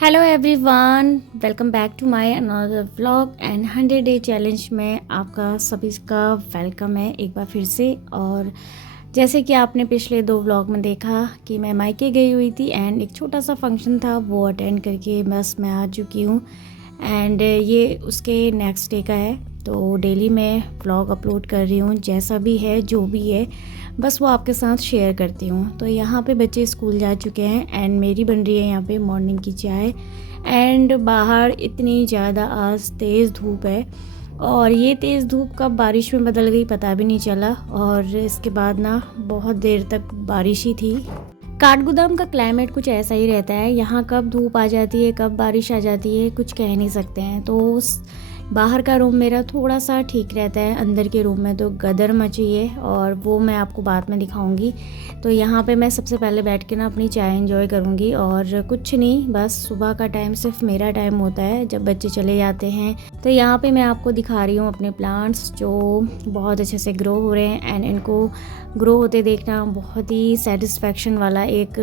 Hello everyone, welcome back to my another vlog and 100 day challenge में आपका सभी का वेलकम है एक बार फिर से। और जैसे कि आपने पिछले 2 व्लॉग में देखा कि मैं मायके गई हुई थी एंड एक छोटा सा फंक्शन था, वो अटेंड करके बस मैं आ चुकी हूँ। एंड ये उसके नेक्स्ट डे का है, तो डेली मैं व्लॉग अपलोड कर रही हूँ, जैसा भी है जो भी है बस वो आपके साथ शेयर करती हूँ। तो यहाँ पे बच्चे स्कूल जा चुके हैं एंड मेरी बन रही है यहाँ पे मॉर्निंग की चाय। एंड बाहर इतनी ज़्यादा आज तेज़ धूप है और ये तेज़ धूप कब बारिश में बदल गई पता भी नहीं चला। और इसके बाद ना बहुत देर तक बारिश ही थी। काठगोदाम का क्लाइमेट कुछ ऐसा ही रहता है, यहाँ कब धूप आ जाती है कब बारिश आ जाती है कुछ कह नहीं सकते हैं। तो बाहर का रूम मेरा थोड़ा सा ठीक रहता है, अंदर के रूम में तो गदर मची है और वो मैं आपको बाद में दिखाऊंगी। तो यहाँ पे मैं सबसे पहले बैठ के ना अपनी चाय एंजॉय करूँगी और कुछ नहीं, बस सुबह का टाइम सिर्फ मेरा टाइम होता है जब बच्चे चले जाते हैं। तो यहाँ पे मैं आपको दिखा रही हूँ अपने प्लांट्स जो बहुत अच्छे से ग्रो हो रहे हैं एंड इनको ग्रो होते देखना बहुत ही सेटिस्फेक्शन वाला एक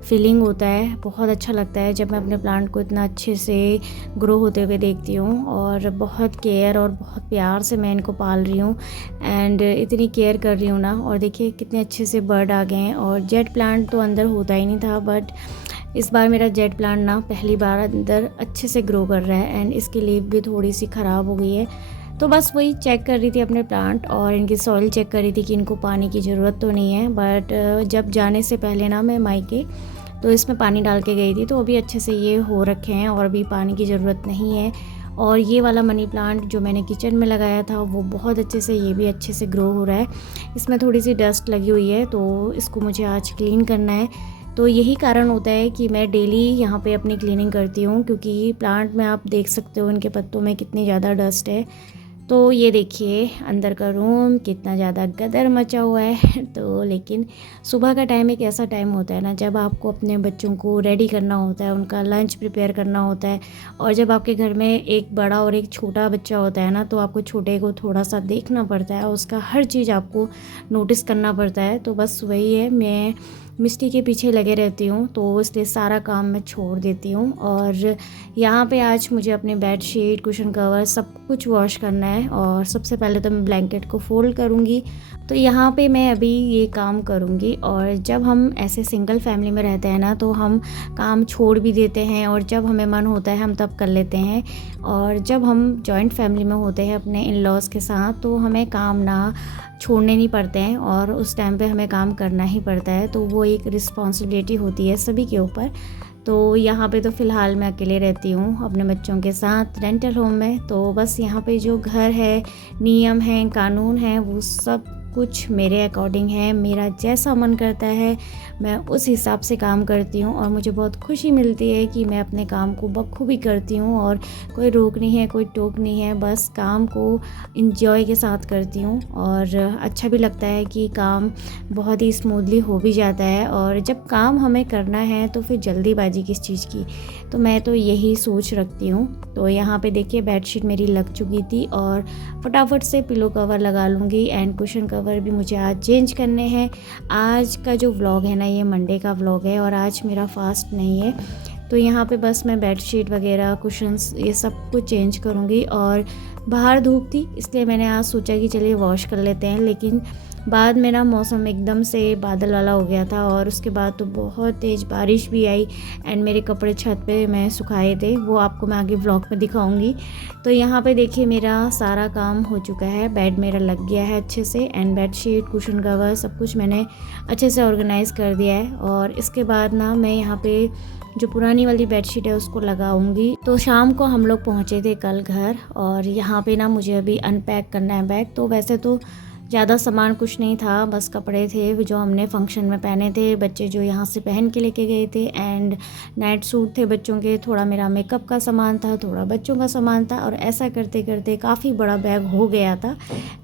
फीलिंग होता है। बहुत अच्छा लगता है जब मैं अपने प्लांट को इतना अच्छे से ग्रो होते हुए देखती हूँ और बहुत केयर और बहुत प्यार से मैं इनको पाल रही हूँ एंड इतनी केयर कर रही हूँ ना। और देखिए कितने अच्छे से बर्ड आ गए हैं और जेट प्लांट तो अंदर होता ही नहीं था, बट इस बार मेरा जेट प्लांट ना पहली बार अंदर अच्छे से ग्रो कर रहा है एंड इसकी लीफ भी थोड़ी सी ख़राब हो गई है। तो बस वही चेक कर रही थी अपने प्लांट और इनकी सॉइल चेक कर रही थी कि इनको पानी की ज़रूरत तो नहीं है। बट जब जाने से पहले ना मैं मायके तो इसमें पानी डाल के गई थी, तो अभी अच्छे से ये हो रखे हैं और अभी पानी की ज़रूरत नहीं है। और ये वाला मनी प्लांट जो मैंने किचन में लगाया था वो बहुत अच्छे से, ये भी अच्छे से ग्रो हो रहा है। इसमें थोड़ी सी डस्ट लगी हुई है तो इसको मुझे आज क्लीन करना है। तो यही कारण होता है कि मैं डेली यहाँ पे अपनी क्लीनिंग करती हूँ, क्योंकि प्लांट में आप देख सकते हो इनके पत्तों में कितनी ज़्यादा डस्ट है। तो ये देखिए अंदर का रूम कितना ज़्यादा गदर मचा हुआ है। तो लेकिन सुबह का टाइम एक ऐसा टाइम होता है ना जब आपको अपने बच्चों को रेडी करना होता है, उनका लंच प्रिपेयर करना होता है। और जब आपके घर में एक बड़ा और एक छोटा बच्चा होता है ना, तो आपको छोटे को थोड़ा सा देखना पड़ता है और उसका हर चीज़ आपको नोटिस करना पड़ता है। तो बस वही है, मैं मिस्टी के पीछे लगे रहती हूँ तो इसलिए सारा काम मैं छोड़ देती हूँ। और यहाँ पे आज मुझे अपने बेड शीट, कुशन कवर सब कुछ वॉश करना है और सबसे पहले तो मैं ब्लैंकेट को फोल्ड करूँगी। तो यहाँ पे मैं अभी ये काम करूँगी। और जब हम ऐसे सिंगल फैमिली में रहते हैं ना तो हम काम छोड़ भी देते हैं और जब हमें मन होता है हम तब कर लेते हैं। और जब हम जॉइंट फैमिली में होते हैं अपने इन लॉज के साथ तो हमें काम ना छोड़ने नहीं पड़ते हैं और उस टाइम पे हमें काम करना ही पड़ता है। तो वो एक रिस्पॉन्सिबिलिटी होती है सभी के ऊपर। तो यहाँ पे तो फ़िलहाल मैं अकेले रहती हूँ अपने बच्चों के साथ रेंटल होम में। तो बस यहाँ पे जो घर है, नियम है, कानून है, वो सब कुछ मेरे अकॉर्डिंग है। मेरा जैसा मन करता है मैं उस हिसाब से काम करती हूँ और मुझे बहुत खुशी मिलती है कि मैं अपने काम को बखूबी करती हूँ और कोई रोक नहीं है, कोई टोक नहीं है, बस काम को इंजॉय के साथ करती हूँ। और अच्छा भी लगता है कि काम बहुत ही स्मूथली हो भी जाता है। और जब काम हमें करना है तो फिर जल्दीबाजी किस चीज़ की, तो मैं तो यही सोच रखती हूँ। तो यहाँ पे देखिए बेडशीट मेरी लग चुकी थी और फटाफट से पिलो कवर लगा लूँगी एंड कुशन कवर भी मुझे आज चेंज करने हैं। आज का जो व्लॉग है ना ये मंडे का व्लॉग है और आज मेरा फास्ट नहीं है। तो यहाँ पे बस मैं बेडशीट वगैरह, कुशन्स, ये सब कुछ चेंज करूँगी। और बाहर धूप थी इसलिए मैंने आज सोचा कि चलिए वॉश कर लेते हैं, लेकिन बाद में ना मौसम एकदम से बादल वाला हो गया था और उसके बाद तो बहुत तेज़ बारिश भी आई एंड मेरे कपड़े छत पे मैं सुखाए थे, वो आपको मैं आगे व्लॉग में दिखाऊंगी। तो यहाँ पे देखिए मेरा सारा काम हो चुका है, बेड मेरा लग गया है अच्छे से and bed sheet, cushion cover सब कुछ मैंने अच्छे से ऑर्गेनाइज़ कर दिया है। और इसके बाद ना मैं यहाँ पे जो पुरानी वाली बेडशीट है उसको लगाऊंगी। तो शाम को हम लोग पहुँचे थे कल घर और यहाँ पे ना मुझे अभी अनपैक करना है बैग। तो वैसे तो ज़्यादा सामान कुछ नहीं था, बस कपड़े थे जो हमने फंक्शन में पहने थे, बच्चे जो यहाँ से पहन के लेके गए थे एंड नाइट सूट थे बच्चों के, थोड़ा मेरा मेकअप का सामान था, थोड़ा बच्चों का सामान था। और ऐसा करते करते काफ़ी बड़ा बैग हो गया था।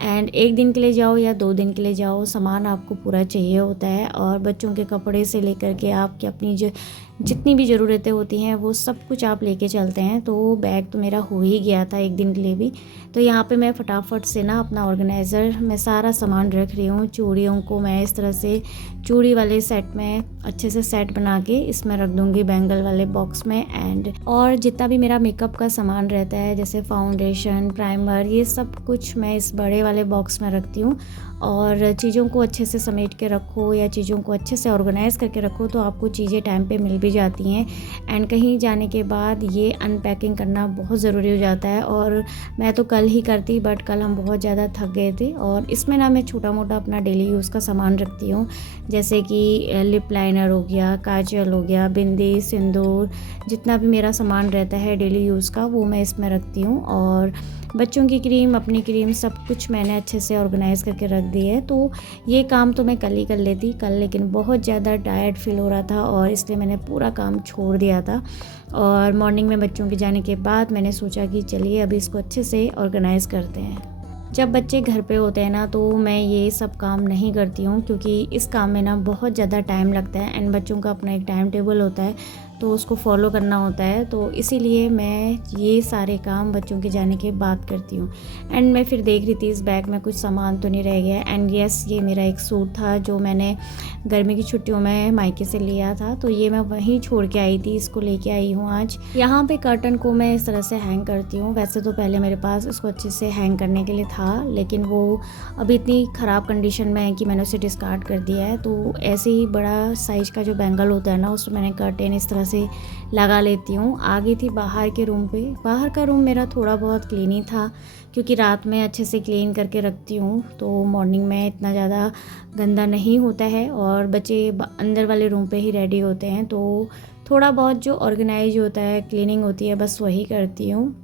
एंड 1 दिन के लिए जाओ या 2 दिन के लिए जाओ, सामान आपको पूरा चाहिए होता है। और बच्चों के कपड़े से लेकर के आपकी अपनी जो जितनी भी ज़रूरतें होती हैं वो सब कुछ आप लेके चलते हैं। तो बैग तो मेरा हो ही गया था एक दिन के लिए भी। तो यहाँ पे मैं फटाफट से ना अपना ऑर्गेनाइज़र में सारा सामान रख रही हूँ। चूड़ियों को मैं इस तरह से चूड़ी वाले सेट में अच्छे से सेट बना के इसमें रख दूँगी बैंगल वाले बॉक्स में। एंड और जितना भी मेरा मेकअप का सामान रहता है जैसे फाउंडेशन, प्राइमर, ये सब कुछ मैं इस बड़े वाले बॉक्स में रखती हूँ। और चीज़ों को अच्छे से समेट के रखो या चीज़ों को अच्छे से ऑर्गेनाइज़ करके रखो तो आपको चीज़ें टाइम पे मिल भी जाती हैं। एंड कहीं जाने के बाद ये अनपैकिंग करना बहुत ज़रूरी हो जाता है। और मैं तो कल ही करती, बट कल हम बहुत ज़्यादा थक गए थे। और इसमें ना मैं छोटा मोटा अपना डेली यूज़ का सामान रखती हूँ, जैसे कि लिप लाइनर हो गया, काजल हो गया, बिंदी, सिंदूर, जितना भी मेरा सामान रहता है डेली यूज़ का वो मैं इसमें रखती हूँ। और बच्चों की क्रीम, अपनी क्रीम, सब कुछ मैंने अच्छे से ऑर्गेनाइज़ करके रख दी है। तो ये काम तो मैं कल ही कर लेती कल, लेकिन बहुत ज़्यादा टायर्ड फील हो रहा था और इसलिए मैंने पूरा काम छोड़ दिया था। और मॉर्निंग में बच्चों के जाने के बाद मैंने सोचा कि चलिए अभी इसको अच्छे से ऑर्गेनाइज़ करते हैं। जब बच्चे घर पे होते हैं ना तो मैं ये सब काम नहीं करती हूँ, क्योंकि इस काम में ना बहुत ज़्यादा टाइम लगता है। एंड बच्चों का अपना एक टाइम टेबल होता है तो उसको फॉलो करना होता है। तो इसीलिए मैं ये सारे काम बच्चों के जाने के बाद करती हूँ। एंड मैं फिर देख रही थी इस बैग में कुछ सामान तो नहीं रह गया। एंड यस, ये मेरा एक सूट था जो मैंने गर्मी की छुट्टियों में मायके से लिया था, तो ये मैं वहीं छोड़ के आई थी, इसको लेके आई हूँ आज। यहाँ पे कर्टन को मैं इस तरह से हैंग करती हूँ। वैसे तो पहले मेरे पास इसको अच्छे से हैंग करने के लिए था, लेकिन वो अभी इतनी ख़राब कंडीशन में है कि मैंने उसे डिस्कार्ड कर दिया है। तो ऐसे ही बड़ा साइज़ का जो बैंगल होता है ना, उसमें मैंने कर्टेन इस तरह से लगा लेती हूँ। आ गई थी बाहर के रूम पे। बाहर का रूम मेरा थोड़ा बहुत क्लीन ही था, क्योंकि रात में अच्छे से क्लीन करके रखती हूँ तो मॉर्निंग में इतना ज़्यादा गंदा नहीं होता है। और बच्चे अंदर वाले रूम पे ही रेडी होते हैं, तो थोड़ा बहुत जो ऑर्गेनाइज होता है, क्लीनिंग होती है, बस वही करती हूँ।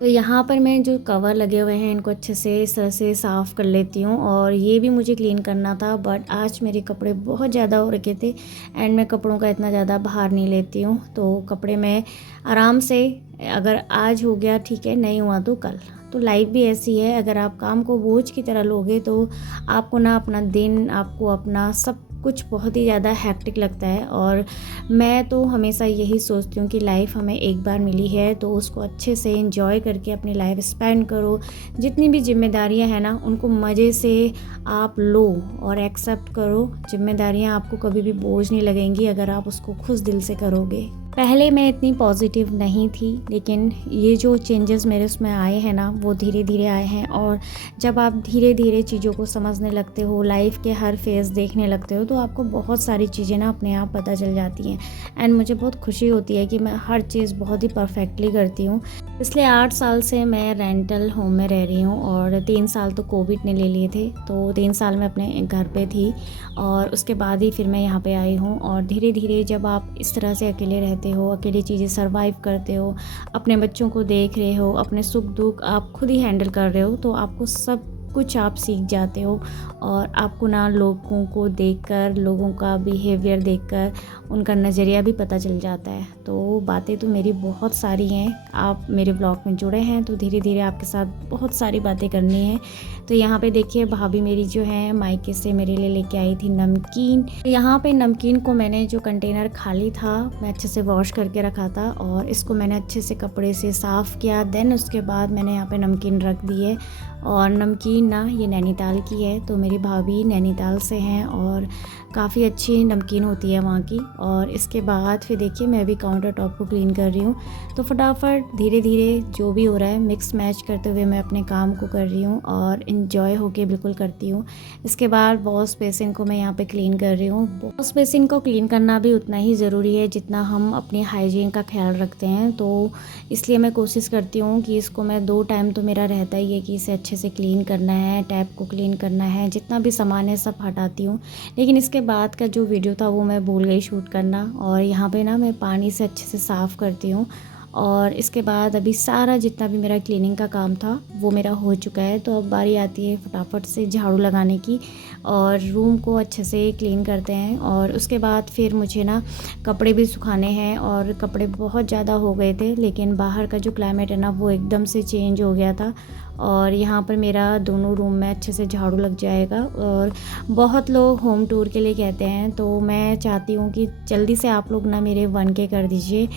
तो यहाँ पर मैं जो कवर लगे हुए हैं इनको अच्छे से इस तरह से साफ़ कर लेती हूँ। और ये भी मुझे क्लीन करना था, बट आज मेरे कपड़े बहुत ज़्यादा हो रखे थे एंड मैं कपड़ों का इतना ज़्यादा भार नहीं लेती हूँ। तो कपड़े मैं आराम से, अगर आज हो गया ठीक है, नहीं हुआ तो कल। तो लाइफ भी ऐसी है, अगर आप काम को बोझ की तरह लोगे तो आपको ना अपना दिन, आपको अपना सब कुछ बहुत ही ज़्यादा हैक्टिक लगता है। और मैं तो हमेशा यही सोचती हूँ कि लाइफ हमें एक बार मिली है तो उसको अच्छे से एंजॉय करके अपनी लाइफ स्पेंड करो। जितनी भी जिम्मेदारियाँ हैं ना उनको मज़े से आप लो और एक्सेप्ट करो। जिम्मेदारियाँ आपको कभी भी बोझ नहीं लगेंगी अगर आप उसको खुश दिल से करोगे। पहले मैं इतनी पॉजिटिव नहीं थी, लेकिन ये जो चेंजेस मेरे उसमें आए हैं ना वो धीरे धीरे आए हैं। और जब आप धीरे धीरे चीज़ों को समझने लगते हो, लाइफ के हर फेज़ देखने लगते हो, तो आपको बहुत सारी चीज़ें ना अपने आप पता चल जाती हैं। एंड मुझे बहुत खुशी होती है कि मैं हर चीज़ बहुत ही परफेक्टली करती हूँ। पिछले 8 साल से मैं रेंटल होम में रह रही हूँ और 3 साल तो कोविड ने ले लिए थे, तो 3 साल मैं अपने घर पे थी और उसके बाद ही फिर मैं यहाँ पे आई हूँ। और धीरे धीरे जब आप इस तरह से अकेले रहते हो, अकेली चीज़ें सर्वाइव करते हो, अपने बच्चों को देख रहे हो, अपने सुख दुख आप खुद ही हैंडल कर रहे हो, तो आपको सब कुछ आप सीख जाते हो। और आपको ना लोगों को देखकर, लोगों का बिहेवियर देखकर उनका नज़रिया भी पता चल जाता है। तो बातें तो मेरी बहुत सारी हैं, आप मेरे ब्लॉग में जुड़े हैं तो धीरे धीरे आपके साथ बहुत सारी बातें करनी है। तो यहाँ पे देखिए भाभी मेरी जो है मायके से मेरे लिए लेके आई थी नमकीन। यहाँ पे नमकीन को मैंने जो कंटेनर खाली था मैं अच्छे से वॉश करके रखा था और इसको मैंने अच्छे से कपड़े से साफ़ किया। देन उसके बाद मैंने यहाँ पे नमकीन रख दी है। और नमकीन ना ये नैनीताल की है, तो मेरी भाभी नैनीताल से हैं और काफ़ी अच्छी नमकीन होती है वहाँ की। और इसके बाद फिर देखिए मैं भी काउंटर टॉप को क्लीन कर रही हूँ। तो फटाफट धीरे धीरे जो भी हो रहा है मिक्स मैच करते हुए मैं अपने काम को कर रही हूँ और इन्जॉय होके बिल्कुल करती हूँ। इसके बाद वॉश बेसिन को मैं यहाँ पे क्लीन कर रही हूँ। वॉश बेसिन को क्लीन करना भी उतना ही ज़रूरी है जितना हम अपनी हाइजीन का ख्याल रखते हैं। तो इसलिए मैं कोशिश करती हूँ कि इसको मैं 2 टाइम तो मेरा रहता ही है कि इसे अच्छे से क्लीन करना है, टैप को क्लीन करना है, जितना भी सामान है सब हटाती हूँ। लेकिन इसके बाद का जो वीडियो था वो मैं भूल गई शूट करना। और यहाँ पे ना मैं पानी से अच्छे से साफ़ करती हूँ। और इसके बाद अभी सारा जितना भी मेरा क्लीनिंग का काम था वो मेरा हो चुका है। तो अब बारी आती है फटाफट से झाड़ू लगाने की और रूम को अच्छे से क्लीन करते हैं। और उसके बाद फिर मुझे ना कपड़े भी सुखाने हैं और कपड़े बहुत ज़्यादा हो गए थे, लेकिन बाहर का जो क्लाइमेट है ना वो एकदम से चेंज हो गया था और यहाँ पर मेरा दोनों रूम में अच्छे से झाड़ू लग जाएगा। और बहुत लोग होम टूर के लिए कहते हैं, तो मैं चाहती हूँ कि जल्दी से आप लोग ना मेरे 1K कर दीजिए।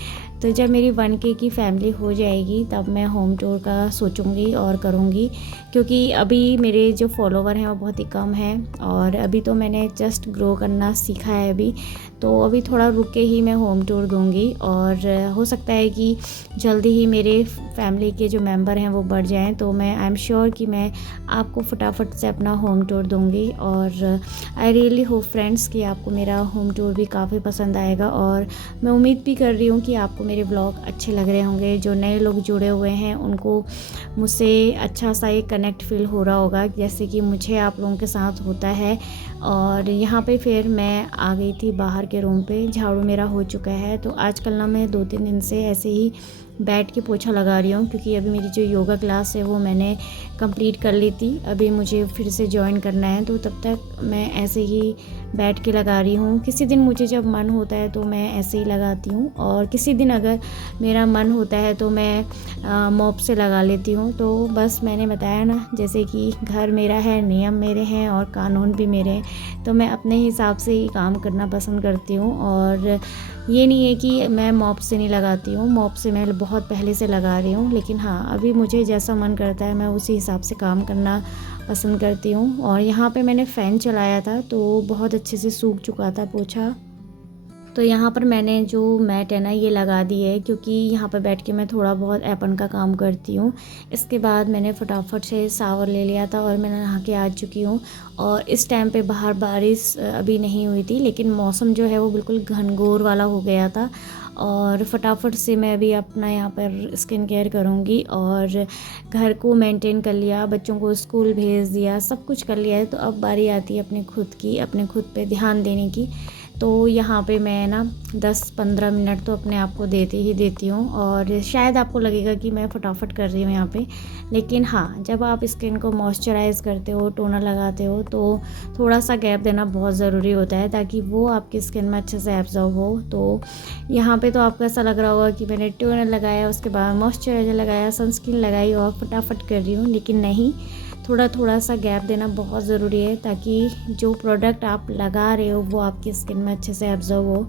तो जब मेरी 1K की फैमिली हो जाएगी तब मैं होम टूर का सोचूंगी और करूँगी, क्योंकि अभी मेरे जो फॉलोवर हैं वो बहुत ही कम हैं और अभी तो मैंने जस्ट ग्रो करना सीखा है अभी। तो अभी थोड़ा रुक के ही मैं होम टूर दूँगी और हो सकता है कि जल्दी ही मेरे फैमिली के जो मेंबर हैं वो बढ़ जाएं, तो मैं आई एम श्योर कि मैं आपको फटाफट से अपना होम टूर दूँगी। और आई रियली होप फ्रेंड्स कि आपको मेरा होम टूर भी काफ़ी पसंद आएगा और मैं उम्मीद भी कर रही हूँ कि आपको मेरे ब्लॉग अच्छे लग रहे होंगे। जो नए लोग जुड़े हुए हैं उनको मुझसे अच्छा सा एक कनेक्ट फील हो रहा होगा, जैसे कि मुझे आप लोगों के साथ होता है। और यहाँ पे फिर मैं आ गई थी बाहर के रूम पे, झाड़ू मेरा हो चुका है। तो आजकल ना मैं 2-3 दिन से ऐसे ही बैठ के पोछा लगा रही हूँ, क्योंकि अभी मेरी जो योगा क्लास है वो मैंने कंप्लीट कर ली थी। अभी मुझे फिर से ज्वाइन करना है, तो तब तक मैं ऐसे ही बैठ के लगा रही हूँ। किसी दिन मुझे जब मन होता है तो मैं ऐसे ही लगाती हूँ, और किसी दिन अगर मेरा मन होता है तो मैं मॉप से लगा लेती हूँ। तो बस मैंने बताया ना, जैसे कि घर मेरा है, नियम मेरे हैं और कानून भी मेरे हैं, तो मैं अपने हिसाब से ही काम करना पसंद करती हूँ। और ये नहीं है कि मैं मॉप से नहीं लगाती हूँ, मॉप से मैं बहुत पहले से लगा रही हूँ, लेकिन हाँ अभी मुझे जैसा मन करता है मैं उसी हिसाब से काम करना पसंद करती हूँ। और यहाँ पे मैंने फ़ैन चलाया था तो बहुत अच्छे से सूख चुका था पोछा। तो यहाँ पर मैंने जो मैट है ना ये लगा दी है, क्योंकि यहाँ पर बैठ के मैं थोड़ा बहुत ऐपन का काम करती हूँ। इसके बाद मैंने फटाफट से शावर ले लिया था और मैं नहा के आ चुकी हूँ। और इस टाइम पे बाहर बारिश अभी नहीं हुई थी, लेकिन मौसम जो है वो बिल्कुल घनघोर वाला हो गया था। और फटाफट से मैं अभी अपना यहाँ पर स्किन केयर करूँगी और घर को मेंटेन कर लिया, बच्चों को स्कूल भेज दिया, सब कुछ कर लिया है। तो अब बारी आती है अपने खुद पे ध्यान देने की। तो यहाँ पे मैं ना 10-15 मिनट तो अपने आप को देती ही देती हूँ। और शायद आपको लगेगा कि मैं फटाफट कर रही हूँ यहाँ पे, लेकिन हाँ जब आप स्किन को मॉइस्चराइज़ करते हो, टोनर लगाते हो, तो थोड़ा सा गैप देना बहुत ज़रूरी होता है ताकि वो आपकी स्किन में अच्छे से एब्जॉर्ब हो। तो यहाँ पे तो आपको ऐसा लग रहा होगा कि मैंने टोनर लगाया, उसके बाद मॉइस्चराइज़र लगाया, सनस्क्रीन लगाई और फटाफट कर रही हूँ, लेकिन नहीं, थोड़ा थोड़ा सा गैप देना बहुत ज़रूरी है ताकि जो प्रोडक्ट आप लगा रहे हो वो आपकी स्किन में अच्छे से एब्जॉर्ब हो।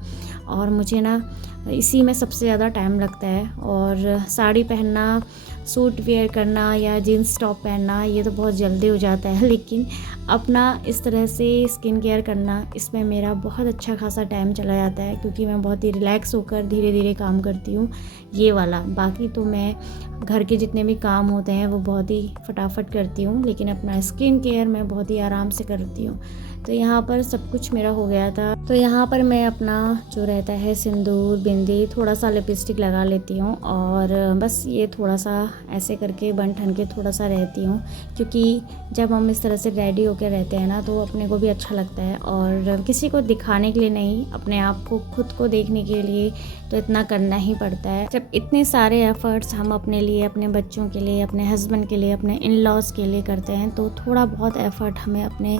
और मुझे ना इसी में सबसे ज़्यादा टाइम लगता है। और साड़ी पहनना, सूट वेयर करना या जीन्स टॉप पहनना ये तो बहुत जल्दी हो जाता है, लेकिन अपना इस तरह से स्किन केयर करना, इसमें मेरा बहुत अच्छा खासा टाइम चला जाता है, क्योंकि मैं बहुत ही रिलैक्स होकर धीरे धीरे काम करती हूँ ये वाला। बाकी तो मैं घर के जितने भी काम होते हैं वो बहुत ही फटाफट करती हूँ, लेकिन अपना स्किन केयर मैं बहुत ही आराम से करती हूँ। तो यहाँ पर सब कुछ मेरा हो गया था। तो यहाँ पर मैं अपना जो रहता है सिंदूर, बिंदी, थोड़ा सा लिपस्टिक लगा लेती हूँ और बस ये थोड़ा सा ऐसे करके बन ठन के थोड़ा सा रहती हूँ, क्योंकि जब हम इस तरह से रेडी होकर रहते हैं ना तो अपने को भी अच्छा लगता है। और किसी को दिखाने के लिए नहीं, अपने आप को खुद को देखने के लिए तो इतना करना ही पड़ता है। जब इतने सारे एफ़र्ट्स हम अपने लिए, अपने बच्चों के लिए, अपने हस्बैंड के लिए, अपने इन लॉज़ के लिए करते हैं, तो थोड़ा बहुत एफ़र्ट हमें अपने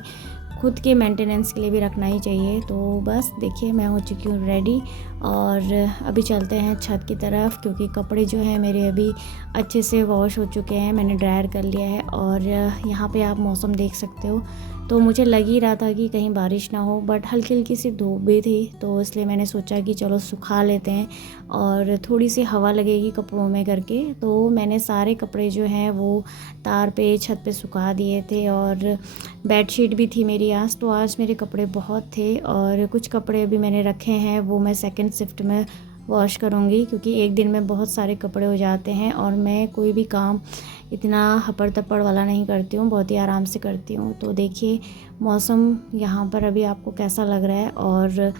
खुद के मेंटेनेंस के लिए भी रखना ही चाहिए। तो बस देखिए मैं हो चुकी हूँ रेडी और अभी चलते हैं छत की तरफ, क्योंकि कपड़े जो हैं मेरे अभी अच्छे से वॉश हो चुके हैं, मैंने ड्रायर कर लिया है। और यहाँ पे आप मौसम देख सकते हो, तो मुझे लग ही रहा था कि कहीं बारिश ना हो, बट हल्की हल्की सी धूप भी थी, तो इसलिए मैंने सोचा कि चलो सुखा लेते हैं और थोड़ी सी हवा लगेगी कपड़ों में करके। तो मैंने सारे कपड़े जो हैं वो तार पे छत पे सुखा दिए थे और बेडशीट भी थी मेरी आज। तो आज मेरे कपड़े बहुत थे और कुछ कपड़े अभी मैंने रखे हैं, वो मैं सेकंड शिफ्ट में वॉश करूँगी, क्योंकि एक दिन में बहुत सारे कपड़े हो जाते हैं और मैं कोई भी काम इतना हपड़ तपड़ वाला नहीं करती हूँ, बहुत ही आराम से करती हूँ। तो देखिए मौसम यहाँ पर अभी आपको कैसा लग रहा है, और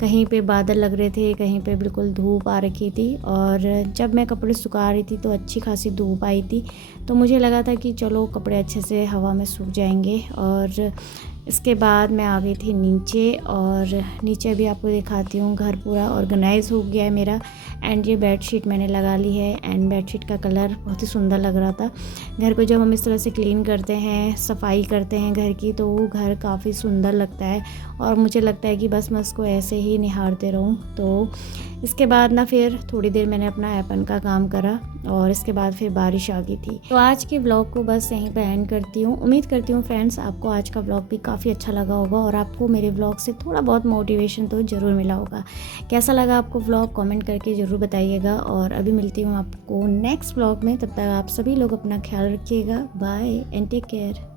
कहीं पे बादल लग रहे थे, कहीं पे बिल्कुल धूप आ रखी थी। और जब मैं कपड़े सुखा रही थी तो अच्छी खासी धूप आई थी, तो मुझे लगा था कि चलो कपड़े अच्छे से हवा में सूख जाएंगे। और इसके बाद मैं आ गई थी नीचे, और नीचे भी आपको दिखाती हूँ। घर पूरा ऑर्गेनाइज हो गया है मेरा। एंड ये बेडशीट मैंने लगा ली है, एंड बेडशीट का कलर बहुत ही सुंदर लग रहा था। घर को जब हम इस तरह से क्लीन करते हैं, सफाई करते हैं घर की, तो वो घर काफ़ी सुंदर लगता है, और मुझे लगता है कि बस मैं उसको ऐसे ही निहारते रहूँ। तो इसके बाद ना फिर थोड़ी देर मैंने अपना एपन का काम करा, और इसके बाद फिर बारिश आ गई थी। तो आज के ब्लॉग को बस यहीं पे एंड करती हूँ। उम्मीद करती हूँ फ्रेंड्स आपको आज का ब्लॉग भी काफ़ी अच्छा लगा होगा, और आपको मेरे ब्लॉग से थोड़ा बहुत मोटिवेशन तो ज़रूर मिला होगा। कैसा लगा आपको ब्लॉग कमेंट करके ज़रूर बताइएगा, और अभी मिलती हूँ आपको नेक्स्ट ब्लॉग में। तब तक आप सभी लोग अपना ख्याल रखिएगा। Bye and take care.